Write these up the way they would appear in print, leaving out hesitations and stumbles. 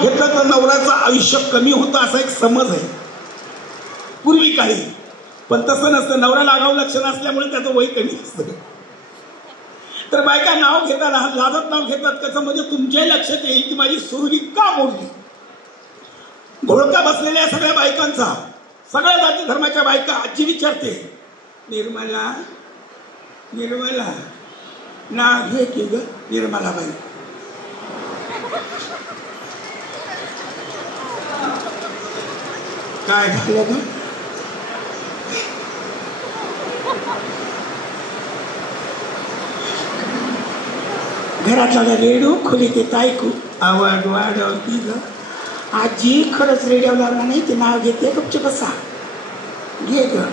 नाव घेतलं तर नवऱ्याचं आयुष्य कमी होतं असा एक समज आहे पूर्वी काळी. पण तसं नसतं. नवऱ्याला आगाऊ लक्षण असल्यामुळे त्याचं वय कमी असतं. तर बायका नाव घेताना लाजत नाव घेतात कसं म्हणजे तुमच्याही लक्षात येईल की माझी सुरली का मोडली. घोळका बसलेल्या सगळ्या बायकांचा, सगळ्या जाती धर्माच्या बायका आजी विचारते, निर्मला निर्मला नाव घे की ग निर्मलाबाई. काय झालं ग. घरातला रेडिओ खोली ते ऐकू आवाज वाढवती ग. आजी खरंच रेडिओ लावला नाही ते नाव घेते गपचूप बसा घे ग.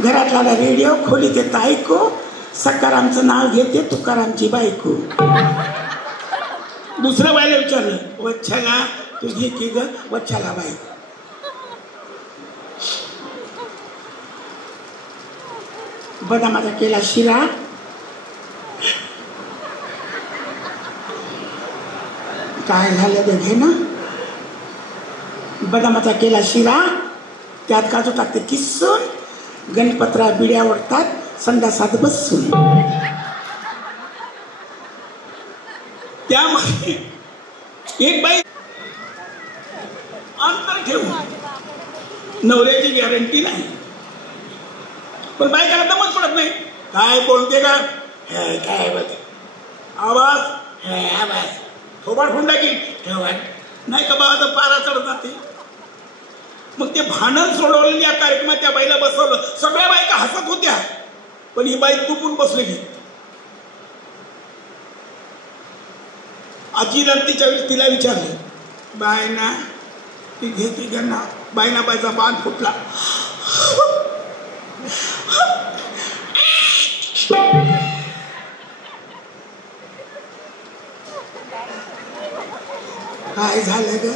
घरातला रेडिओ खोली ते ऐकू सकारामचं नाव घेते तुकारामची बायको. दुसऱ्या बाईला विचारलं वच्छला तू घे की ग वच्छला बाई. बदामाचा केला शिरा काय झालं ते घे ना. बदामाचा केला शिरा त्यात काजू टाकते किसून गणपतरा बिड्या ओढतात संडासात बसून. त्यामुळे एक बाई अंतर ठेवून नवऱ्याची गॅरंटी नाही. पण बायकाला दमच पडत नाही. काय बोलते का काय बोलते आवाज आवाज थोबाड हुंडा की नाही का बाबा पारा चढत जाते. मग ते भांडण सोडवलेल्या या कार्यक्रमात त्या बाईला बसवलं. सगळ्या बायका हसत होत्या पण ही बाई तुपून बसली की. आजी तिच्या वेळी तिला विचारलं बायना ती घेते गणना. बायना बायचा बाण फुटला. काय झालं ग.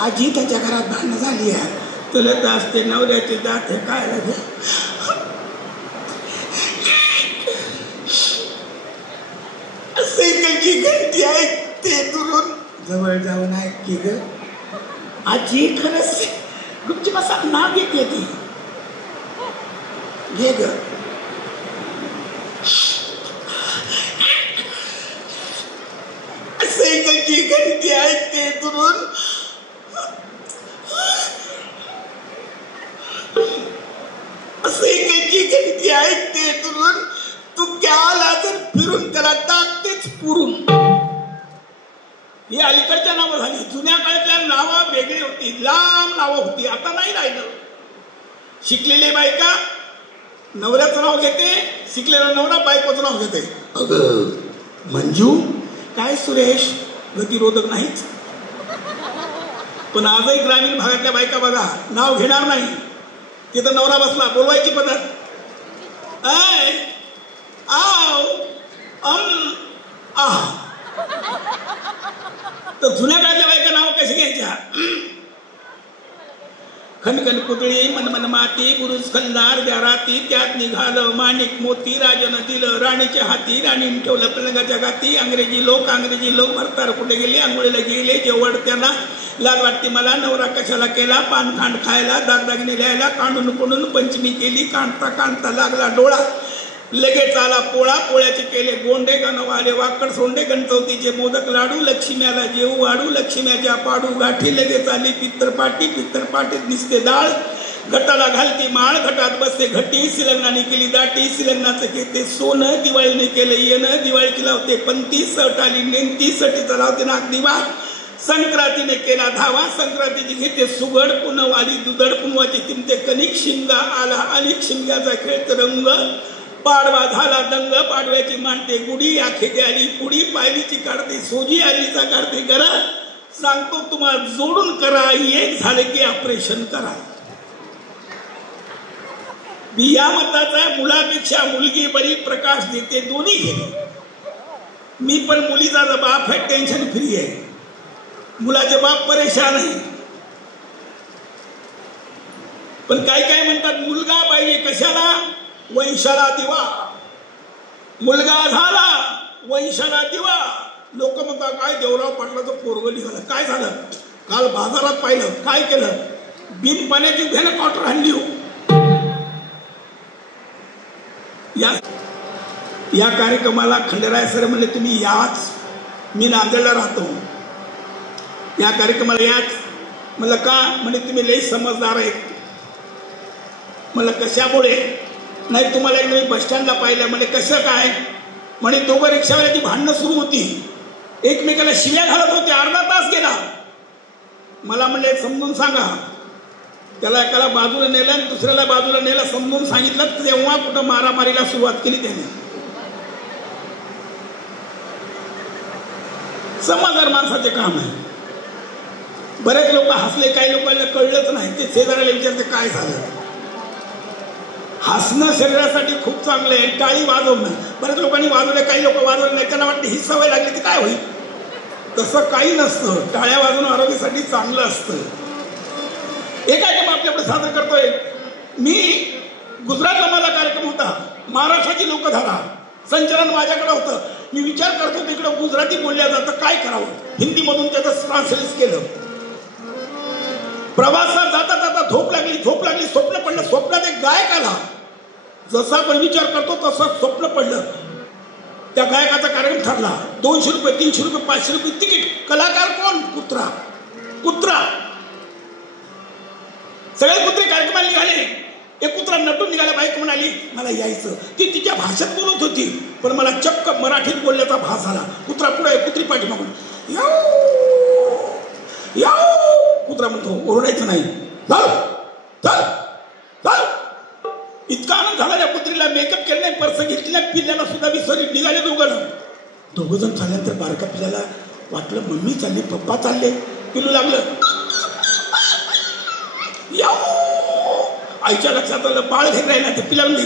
आजी त्याच्या घरात भांडणं झाली आहे. तुला दास ते नवऱ्याचे दात काय लगे सायकलची घंटी ऐकते दुरून जवळ जाऊन ऐकते ग. आजी खरंच गुपची बसा नाव घेते ती घे ग. सायकलची घंटी ऐकते दुरून सायकलची घंटी ऐकते दुरून तू आला तर फिरून त्याला टाकतेच पुरून. ही अलीकडच्या नावं झाली. जुन्या काळातल्या नावं वेगळी होती. लांब नावं होती. आता नाही राहिलं. शिकलेली बायका नवऱ्याचं नाव घेते. शिकलेला नवरा बायकोचं नाव घेते. अगं मंजू काय सुरेश गतिरोधक नाहीच. पण आजही ग्रामीण भागातल्या बायका बघा नाव घेणार नाही. तिथं नवरा बसला बोलवायची पद्धत आय आव आह. तर जुन्या काळातल्या बायका नाव कशी घ्यायच्या. खनखन पुतळी मनमन माती गुरुज खंदार द्या राती त्यात निघालं माणिक मोती राजानं दिलं राणीच्या हाती राणीने ठेवलं पलंगाच्या गाती. अंग्रेजी लोक भरतार कुठे गेले आंघोळीला गेले जेवढ त्यांना लाज वाटते मला नवरा कशाला केला पान खांड खायला दागदागिने लिहायला कांडून कोंडून पंचमी केली कांडता कांडता लागला डोळा लगेच आला पोळा पोळ्याचे केले गोंडे गणव आले वाकड सोंडे गणचौतीचे मोदक लाडू लक्ष्म्याला जेऊ वाडू लक्ष्म्याच्या पाडू गाठी लगेच आली पित्तरपाटीत निसते डाळ घटाला घालती माळ घटात बसते घटी सिलग्नाने केली दाटी सिलग्नाचं घेते सोनं दिवाळीने केलं येणं दिवाळीची लावते पंती सट आली नेंती सटीचा लावते नाक दिवा संक्रांतीने केला धावा संक्रांतीची घेते सुगड पुनव आली दुधड पुनवाची किमते कणिक शिमगा आला अनेक शिमग्याचा खेळत रंग पाडवा झाला दंग पाडव्याची मांडते गुढी आखी आली पुढी पायलीची काढते सोजी आलीचा काढते करा सांगतो तुम्हाला जोडून करा एक झाले की ऑपरेशन करा. या मताचा मुलापेक्षा मुलगी बरी प्रकाश देते दोन्ही घेते. मी पण मुलीचा बाप आहे टेन्शन फ्री आहे. मुलाचे बाप परेशान आहे. पण काय काय म्हणतात मुलगा पाहिजे कशाला वंशाला दिवा मुलगा झाला वंशाला दिवा. लोक म्हणतात काय देवराव पाटलाचं पोरगं निघालं. काय झालं? काल बाजारात पाहिलं. काय केलं? बिन पाण्याची भेन क्वार्टर आणली. या कार्यक्रमाला खंडेराय सर म्हणले तुम्ही याच, मी नांदेडला राहतो, या कार्यक्रमाला याच. म्हणलं का? म्हणजे तुम्ही लई समजदार आहेत. म्हणलं कशामुळे? नाही तुम्हाला एक मी बस स्टँडला पाहिलं. म्हणजे कसं काय? म्हणे दोघं रिक्षावाल्याची भांडणं सुरू होती, एकमेकाला शिव्या घालत होते, अर्धा तास गेला. मला म्हणले समजून सांगा. त्याला एकाला बाजूला नेलं आणि दुसऱ्याला बाजूला नेलं, समजून सांगितलं. तेव्हा कुठं मारामारीला सुरुवात केली त्याने. समजदार माणसाचे काम आहे. बरेच लोक हसले, काही लोकांना कळलंच नाही. ते शेजाऱ्याला विचारते काय झालं. हसणं शरीरासाठी खूप चांगलं आहे. टाळी वाजवणं, बऱ्याच लोकांनी वाजवले, काही लोक वाजवले नाही. त्यांना वाटतं ही सवय लागली की काय होईल. तसं काही नसतं. टाळ्या वाजवणं आरोग्यासाठी चांगलं असतं. एक कार्यक्रम आपल्याकडे सादर करतोय. मी गुजरातला माझा कार्यक्रम होता, महाराष्ट्राची लोकधारा संचलन माझ्याकडे होतं. मी विचार करतो तिकडे गुजराती बोलल्या जातं, काय करावं. हिंदीमधून त्याचं ट्रान्सलेट केलं. प्रवासात जाता जाता झोप लागली, स्वप्न पडलं. स्वप्नात एक गायक आला. जसा आपण विचार करतो तसं स्वप्न पडलं. त्या गायकाचा कार्यक्रम ठरला. 200 रुपये, 300 रुपये, 500 रुपये तिकीट. कलाकार कोण? कुत्रा. सगळे कुत्रे कार्यक्रमाला निघाले. एक कुत्रा नटून निघाला. बाईक म्हणाली मला यायचं. ती तिच्या भाषेत बोलत होती, पण मला चक्क मराठीत बोलण्याचा भास झाला. कुत्रा पुढे, कुत्री पाठीमागून. कुत्रा म्हणतो ओरडायचं नाही. इतका आनंद झाला त्या कुत्रीला. मेकअप केलं नाही, पर्स घेतली नाही, पिल्ल्याला सुद्धा विसरली. निघाले दोघं जण. चालल्यानंतर बारका पिल्ल्याला वाटलं मम्मी चालली, पप्पा चालले. पिल्लू लागलं. आईच्या लक्षात आलं, बाळ घेत राहिला. ते पिल्ला म्हणली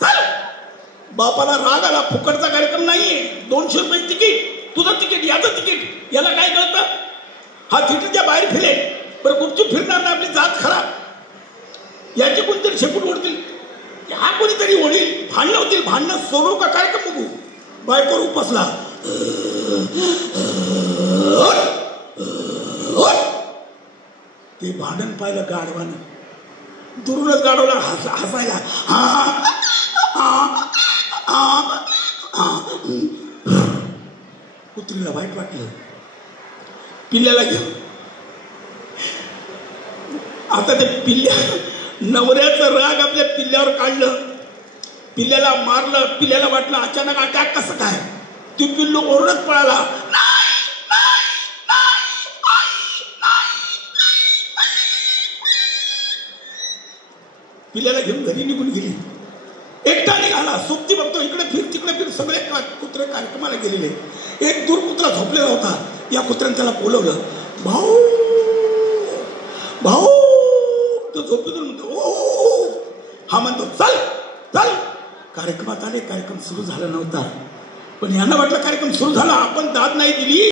चल. बापाला राग आला. फुकटचा कार्यक्रम नाहीये. 200 रुपये तिकीट, तुझं तिकीट, याचं तिकीट. याला काय कळतं? हा थिएटरच्या बाहेर फिरे, बरं गुपचूप फिरणार ना, आपली जात खराब. याचे कोणतरी शेपूट ओढतील, हा कोणीतरी ओढील, भांडणं होतील. भांडणं सोडू का कार्यक्रम बघू. बायकोर उपसला. ते भांडण पाहिलं गाढवानं. दुरूनच गाढवला हसायला. कुत्रीला वाईट वाटलं. पिल्ल्याला घेऊन आता ते नवऱ्याचं राग आपल्या पिल्ल्यावर काढलं. पिल्ल्याला मारलं. पिल्ल्याला वाटलं अचानक अटॅक कसं काय. ती पिल्लू ओरडत पळाला. पिल्ल्याला घेऊन घरी निघून गेली. एकटा निघाला. सोबती बघतो, इकडे फिर तिकडे फिर. सगळे कुत्रे कार्यक्रमाला गेलेले. एक दूर कुत्रा झोपलेला होता. या कुत्र्याने त्याला बोलवलं. भाऊ. तो झोपेतून म्हणतो हा म्हणतो चल. कार्यक्रमात आले. कार्यक्रम सुरू झाला नव्हता, पण यांना वाटलं कार्यक्रम सुरू झाला. आपण दाद नाही दिली.